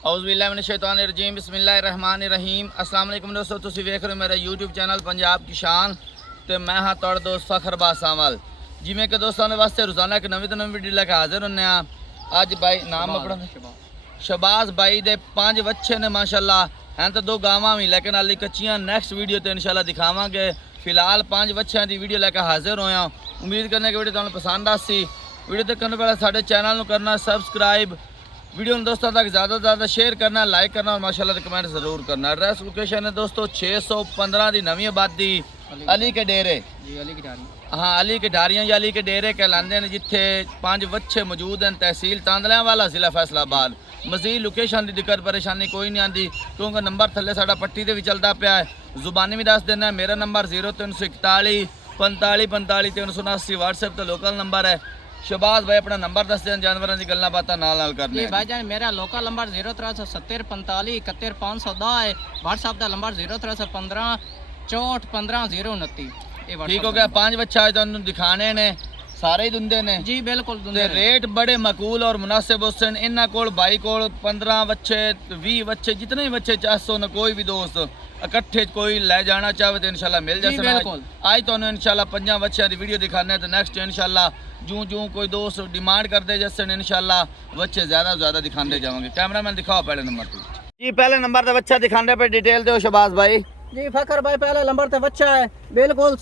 औज़ुबिल्लाहिमिनश्शैतानिर्रजीम बिस्मिल्लाहिर्रहमानिर्रहीम। अस्सलाम वालेकुम दोस्तों, तुसीं वेख रहे हो मेरा यूट्यूब चैनल पंजाब की शान ते मैं हाँ तुहाड़ा दोस्त फखर बासावल। जिमें कि दोस्तों ने वास्ते रोज़ाना एक नवी तो नवी वीडियो लेके हाजिर होने। अज भाई नाम अपना शबाज भाई दे 5 बच्चे ने माशाल्लाह हैं तो 2 गावां भी, लेकिन हाली कच्चियां नेक्स्ट वीडियो तो इंशाल्लाह दिखावांगे। फिलहाल 5 बच्चों की वीडियो लेकर हाजिर होया। उम्मीद करने की वीडियो तुहानू पसंद आसी। वीडियो देखने पहले साढ़े चैनल को करना सब्सक्राइब, वीडियो दोस्तों तक ज़्यादा से ज़्यादा शेयर करना, लाइक करना और माशाल्लाह कमेंट ज़रूर करना। एड्रैस लोकेशन है दोस्तों 615 की नवी आबादी अली के डेरे जी, अली के डारियाँ। हाँ, अली के डारियाँ या अली के डेरे कहलाते हैं, जिथे 5 बच्चे मौजूद हैं। तहसील तांदलियां वाला, ज़िला फैसलाबाद। मजीद लोकेशन की दिक्कत परेशानी कोई नहीं आती, क्योंकि नंबर थले साडा पट्टी से भी चलता पाया है। जुबानी भी दस देना है। मेरा नंबर 0341 45 45 379 व्हाट्सएप तो लोकल नंबर है। शबाज भाई अपना नंबर दस दें, जानवरों की गल्लां बातां नाल करनी है। भाईजान मेरा लोकल नंबर 0370 45 71 510 है। व्हाट्सएप का नंबर 0315 64 15 029। ठीक हो गया। 5 बच्चे आज तुहानू दिखाने ने, सारे ही दुंदे ने जी, बिल्कुल दुंदे। रेट बड़े मकूल और मुनासिब हुसन। इन्हां कोल भाई कोल 15 बच्चे 20 बच्चे जितने भी बच्चे चाहो न कोई भी दोस्त इकट्ठे कोई ले जाना चाहे तो इंशाल्लाह मिल जाए। आज तो इंशाल्लाह 5 बच्चों की वीडियो दिखाने तो नेक्स्ट इंशाल्लाह जूं जूं कोई दोस्त डिमांड करते जैसे इंशाल्लाह बच्चे ज़्यादा से ज़्यादा दिखाते जाएंगे। कैमरामैन दिखाओ पहले नंबर पर जी। पहले नंबर का बच्चा दिखाने पे डिटेल दो शबाज भाई जी। फखर भाई पहले नंबर पे बच्चा है, बिल्कुल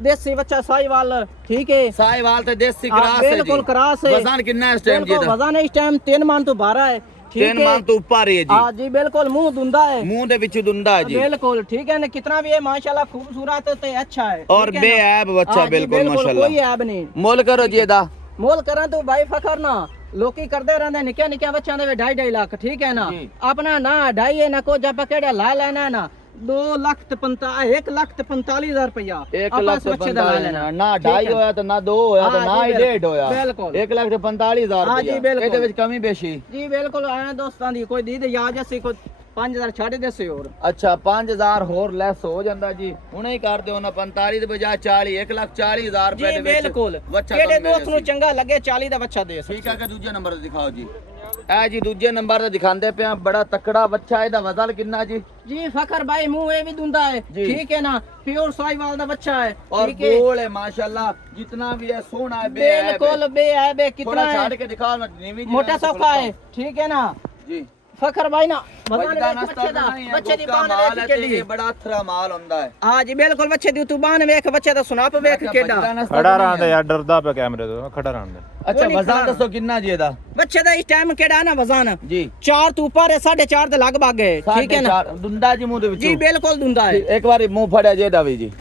देसी बच्चा, साहिवाल। ठीक है, साहिवाल ते देसी क्रॉस है, बिल्कुल क्रॉस है। वजन कितना है इस टाइम जी? वजन इस टाइम 3 मन तो 12 है। 3 मन तो ऊपर है जी। हां जी, बिल्कुल। मुंह दुंदा है, मुंह दे विच दुंदा है जी, बिल्कुल। ठीक है ना, कितना भी है माशाल्लाह खूबसूरत है, अच्छा है और बेऐब बच्चा, बिल्कुल माशाल्लाह, कोई ऐब नहीं। मोल करो जी दा मोल करा तो भाई फखर ना लोकी करते रहंदे निक्के निक्के बच्चों दे 2.5 लाख। ठीक है ना, अपना ना 2.5 है ना को जब केड़ा ला लेना है ना 1,45,000 रुपया। 1,45,000 ना 2.5 होया तो ना 2 होया तो ना ही 1.5 होया, बिल्कुल 1,45,000 रुपया। ਇਹਦੇ ਵਿੱਚ ਕਮੀ ਬੇਸ਼ੀ जी, बिल्कुल। आया दोस्तां दी कोई दी याद जैसी कोई 5,000 ਛੱਡ ਦੇਸੇ ਹੋਰ। अच्छा 5,000 ਹੋਰ ਲੈਸ ਹੋ ਜਾਂਦਾ ਜੀ। ਹੁਣੇ ਹੀ ਕਰ ਦਿਓ ਨਾ 45 ਦੇ ਬਜਾਏ 40, 1,40,000 ਰੁਪਏ ਦੇ ਵਿੱਚ ਬਿਲਕੁਲ। ਬੱਚਾ ਕਿਹੜੇ ਦੋਸਤ ਨੂੰ ਚੰਗਾ ਲੱਗੇ 40 ਦਾ ਬੱਚਾ ਦੇ। ਠੀਕ ਹੈ ਕਿ ਦੂਜੇ ਨੰਬਰ ਤੇ ਦਿਖਾਓ ਜੀ। ਇਹ ਜੀ ਦੂਜੇ ਨੰਬਰ ਤੇ ਦਿਖਾਉਂਦੇ ਪਿਆ, ਬੜਾ ਤਕੜਾ ਬੱਚਾ। ਇਹਦਾ ਵਜ਼ਨ ਕਿੰਨਾ ਜੀ? जी फखर भाई मुंह ये भी दुंदा है। ठीक है ना, प्योर साहिवाल दा बच्चा है और गोल है माशाल्लाह, जितना भी है सोना है, बिल्कुल बेऐब है। कितना है छाड़ के दिखाओ ना, मोटा सोफा है। ठीक है ना जी फखर भाई ना बच्चे दी बान वेख केडी बड़ा अथरा माल हुंदा है। हां जी, बिल्कुल। बच्चे दी तुबान वेख, बच्चे दा सुनाप वेख केडा खड़ा रहंदा यार, डरदा पे कैमरे तो खड़ा रहंदा। अच्छा वजन दसो कितना जी एदा? बच्चे दा इस टाइम केडा ना वजन जी 4 तो ऊपर है, 4.5 दे लगभग है। ठीक है ना, दुंदा जी मुंह दे विच जी, बिल्कुल दुंदा है। एक बार मुंह फड़या जे दा भी जी।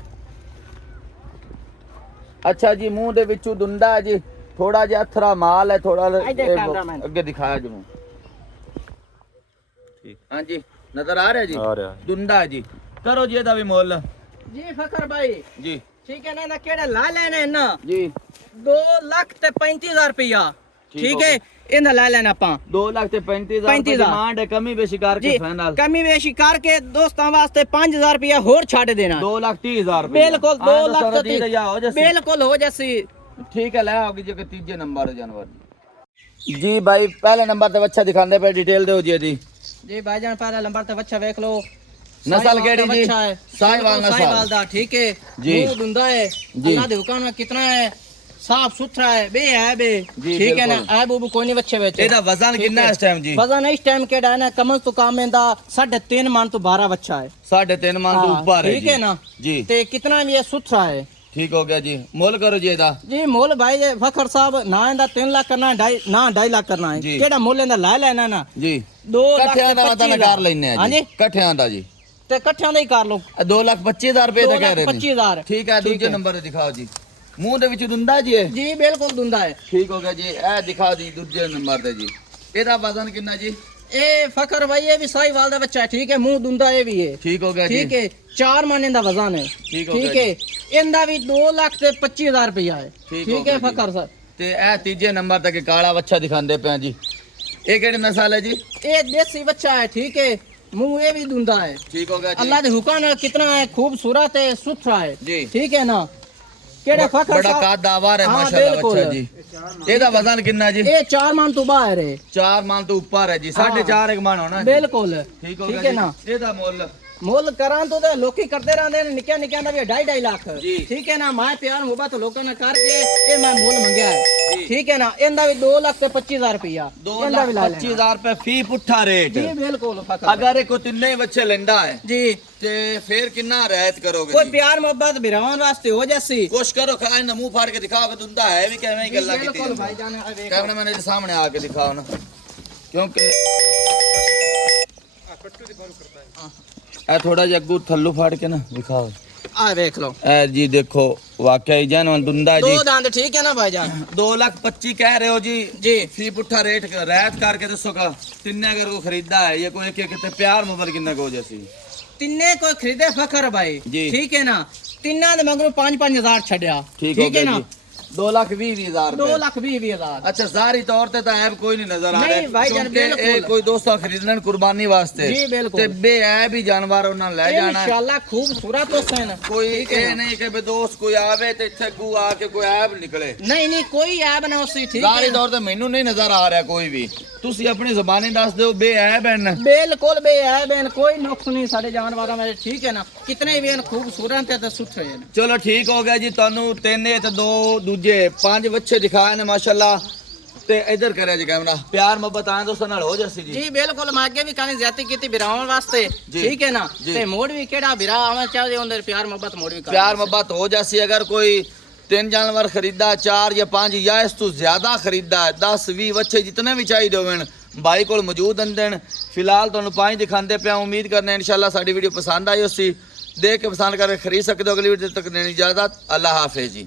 अच्छा जी, मुंह दे विचों दुंदा है जी, थोड़ा जिहा अथरा माल है। थोड़ा आगे दिखाया जी मुंह। हाँ जी, नजर आ रहा है जी, आ रहा है। दुंदा है जी। करो जी एदा भी मोल जी फखर भाई जी। ठीक है ना, केड़ा ला लेना है ना जी 2,35,000 रुपया। ठीक है, इन्हें ला लेना पा 2,35,000 डिमांड है। कमी बेशी करके फाइनल, कमी बेशी करके दोस्तां वास्ते 5,000 रुपया होर छाड़ देना। 2,30,000 बिल्कुल 2,30,000 बिल्कुल हो जैसी। ठीक है, ले आओगे जो तीजे नंबर जानवर जी। भाई पहले नंबर पे बच्चा दिखाने पे डिटेल दो जी भाईजान पहला नंबर पे बच्चा देख लो। नस्ल केड़ी जी? साहिवाल साहिवाल दा। ठीक है जी, मुंह दुंदा है। अल्लाह दे हुक्म में कितना है, साफ सुथरा है, बेऐब है। ठीक है ना, ऐब वो कोई नहीं बच्चे ਵਿੱਚ। ਇਹਦਾ ਵਜ਼ਨ ਕਿੰਨਾ ਹੈ ਇਸ ਟਾਈਮ ਜੀ? वजन इस टाइम केड़ा है ना कम तो कम है 3.5 मन तो 12 बच्चा है। 3.5 मन तो ऊपर है। ठीक है ना जी, ते कितना भी है सुथरा है। ठीक हो गया जी। मोल करो जी ਇਹਦਾ जी। मोल भाई फखर साहब ना इंदा 3 लाख करना है, 2.5 लाख करना है। केड़ा मोल इंदा ला लेना ना जी। 2 ਇਕੱਠਿਆਂ ਦਾ ਤਾਂ ਕਰ ਲੈਣੇ ਆ ਜੀ, ਇਕੱਠਿਆਂ ਦਾ ਜੀ ਤੇ ਇਕੱਠਿਆਂ ਦਾ ਹੀ ਕਰ ਲਓ। 2,25,000 ਰੁਪਏ ਦਾ ਕਹਿ ਰਹੇ ਨੇ। 2,25,000 ਠੀਕ ਹੈ। ਦੂਜੇ ਨੰਬਰ ਤੇ ਦਿਖਾਓ ਜੀ। ਮੂੰਹ ਦੇ ਵਿੱਚ ਦੁੰਦਾ ਜੀ ਇਹ? जी बिल्कुल दुंदा है। ठीक हो गया जी। ਇਹ ਦਿਖਾਓ ਜੀ ਦੂਜੇ ਨੰਬਰ ਤੇ ਜੀ। ਇਹਦਾ ਵਜ਼ਨ ਕਿੰਨਾ ਜੀ? ए फखर भाई ये भी साहिवाल दा बच्चा है। ठीक है, मुंह दुंदा ये भी है। ठीक हो गया जी। ठीक है, 4 मन इंदा वजन है। ठीक है, इंदा भी 2,25,000 रुपया है। ठीक है फखर सर। ਤੇ ਇਹ ਤੀਜੇ ਨੰਬਰ ਤੇ ਕਾਲਾ ਬੱਚਾ ਦਿਖਾਉਂਦੇ ਪਏ ਜੀ। ਇਹ ਕਿਹੜੀ ਨਸਲ ਹੈ ਜੀ? ये देसी बच्चा है। ठीक है, मुंह ये भी दुंदा है। ठीक हो गया जी। अल्लाह दे हुक्म नाल कितना है खूबसूरत है, सुथरा है जी। ठीक है ना, ਕਿਹੜਾ ਫਖਰ ਬੜਾ ਸਾਹਿਬ ਕਾਦਾਵਾਰ ਹੈ ਹਾਂ, ਮਾਸ਼ਾਅੱਲਾ ਬਿਲਕੁਲ। ਬੱਚਾ ਜੀ। ਇਹਦਾ ਵਜ਼ਨ ਕਿੰਨਾ ਜੀ? ਇਹ 4 ਮਣ ਤੋਂ ਬਾਹਰ ਹੈ 4 ਮਣ ਤੋਂ ਉੱਪਰ ਹੈ ਜੀ, 4.5 ਇੱਕ ਮਣ ਹੋਣਾ ਜੀ। ਬਿਲਕੁਲ ਠੀਕ ਹੋ ਠੀਕ ਗਿਆ ਹੈ ਜੀ। ਨਾ। ਇਹਦਾ ਮੁੱਲ ਮੁੱਲ ਕਰਾਂ ਤੋਂ ਤੇ ਲੋਕੀ ਕਰਦੇ ਰਹਿੰਦੇ ਨੇ ਨਿੱਕਿਆ ਨਿੱਕਿਆਂ ਦਾ ਵੀ 2.5 ਲੱਖ ਜੀ। ਠੀਕ ਹੈ ਨਾ। ਮੈਂ ਪਿਆਰ ਮੁਹੱਬਤ ਲੋਕਾਂ ਨੇ ਕਰਕੇ ਇਹ ਮੈਂ ਮੁੱਲ ਮੰਗਿਆ ਹੈ ਜੀ। ਠੀਕ ਹੈ ਨਾ। ਇਹਦਾ ਵੀ 2,25,000 ਰੁਪਇਆ 2,25,000 ਰੁਪਏ ਫੀ ਪੁੱਠਾ ਰੇਟ। ਜੀ ਬਿਲकुल ਫਕਰ ਅਗਰ ਇਹ ਕੋ ਤਿੰਨੇ ਬੱਚੇ ਲੈਂਦਾ ਹੈ ਜੀ ਤੇ ਫਿਰ ਕਿੰਨਾ ਰਿਆਇਤ ਕਰੋਗੇ ਕੋਈ ਜੀ? ਪਿਆਰ ਮੁਹੱਬਤ ਬਿਰਾਉਣ ਵਾਸਤੇ ਹੋ ਜਾਸੀ ਕੋਸ਼ ਕਰੋ ਖਾਏ ਨਾ ਮੂੰਹ ਫਾੜ ਕੇ ਦਿਖਾਓ ਕਿ ਦੁੰਦਾ ਹੈ ਵੀ ਕਿਵੇਂ ਹੀ ਗੱਲਾਂ ਕੀਤੀ ਬਿਲकुल ਭਾਈ ਜਾਨ ਵੇਖੋ ਕੈਮਰਾਮੈਨ ਦੇ ਸਾਹਮਣੇ ਆ ਕੇ ਦਿਖਾਓ ਨਾ, ਕਿਉਂਕਿ ਇਹ ਥੋੜਾ ਜਿਹਾ ਅੱਗੂ ਥੱਲੂ ਫਾੜ ਕੇ ਨਾ ਦਿਖਾਓ। ਆ ਵੇਖ ਲਓ ਇਹ ਜੀ ਦੇਖੋ ਵਾਕਈ ਜੈਨੂਨ ਦੁੰਦਾ ਜੀ। ਦੋ ਦੰਦ ਠੀਕ ਹੈ ਨਾ ਭਾਈ ਜਾਨ 2,25,000 ਕਹਿ ਰਹੇ ਹੋ ਜੀ। जी ਫੀ ਪੁੱਠਾ ਰੇਟ ਰਿਆਇਤ ਕਰਕੇ ਦੱਸੋ ਕਾ ਤਿੰਨੇ ਅਗਰ ਕੋ ਖਰੀਦਾ ਹੈ ਇਹ ਕੋਈ ਕਿ ਕਿਤੇ ਪਿਆਰ ਮੁਹੱਬਤ ਕਿੰਨਾ ਕੋ ਜੈਸੀ ਤਿੰਨੇ ਕੋਈ ਖਰੀਦੇ ਫਖਰ ਭਾਈ जी। ठीक है ना। ਤਿੰਨਾਂ ਦੇ ਮਗਰੋਂ 5-5 ਹਜ਼ਾਰ ਛੱਡਿਆ ਠੀਕ ਹੋ है ਗਿਆ ना। ਜੀ। 2,20,000 2,20,000 अच्छा सारी तौर ते तो ऐब कोई नहीं नजर आ नहीं रहा भाई जान, क्योंकि बिल्कुल। ये कोई दोस्तों खरीदने कुर्बानी वास्ते जी, बिल्कुल। ते बे ऐब ही जानवर उन्हें ले जाना है। इंशाल्लाह खूबसूरत तो सन कोई ठीक है ये ना। नहीं कि बे दोस्त कोई आवे ते इत्थे गू आके कोई ऐब निकले। नहीं नहीं कोई ऐब ना उसी ठीक सारी है तौर ते मैनू नहीं नजर आ रहा कोई भी। तुसी अपनी ज़बानी दस दो बे ऐब हैं। बिल्कुल बेऐब हैं कोई नुक्स नहीं साडे जानवरों में ठीक है ना। कितने भी हैं खूबसूरत है तो सुथरे हैं। चलो ठीक हो गया जी तानू तीन ते दो दूजे 5 बच्चे दिखाए ने माशाल्लाह ते इधर करे जी कैमरा प्यार मोहब्बत आए दोस्तों नाल हो जासी जी। जी बिल्कुल मैं अगे भी कहानी ज्यादा की बिरावन वास्ते जी। ठीक है ना। जी। ते मोड़ भी केड़ा बिरा आना चाहिए उधर प्यार मोहब्बत मोड़ भी प्यार मोहब्बत हो जासी। अगर कोई 3 जानवर खरीदा 4 या 5 या इस तो ज्यादा खरीदा 10-20 बच्चे जितने भी चाहिए होवन भाई को मौजूद हैं। फिलहाल तुहानू 5 दिखाते पे उम्मीद करने इंशाल्लाह साडी वीडियो पसंद आई होसी। देख के पसंद करके खरीद सकते हो। अगली वीडियो तक देने इजाजत। अल्लाह हाफिज जी।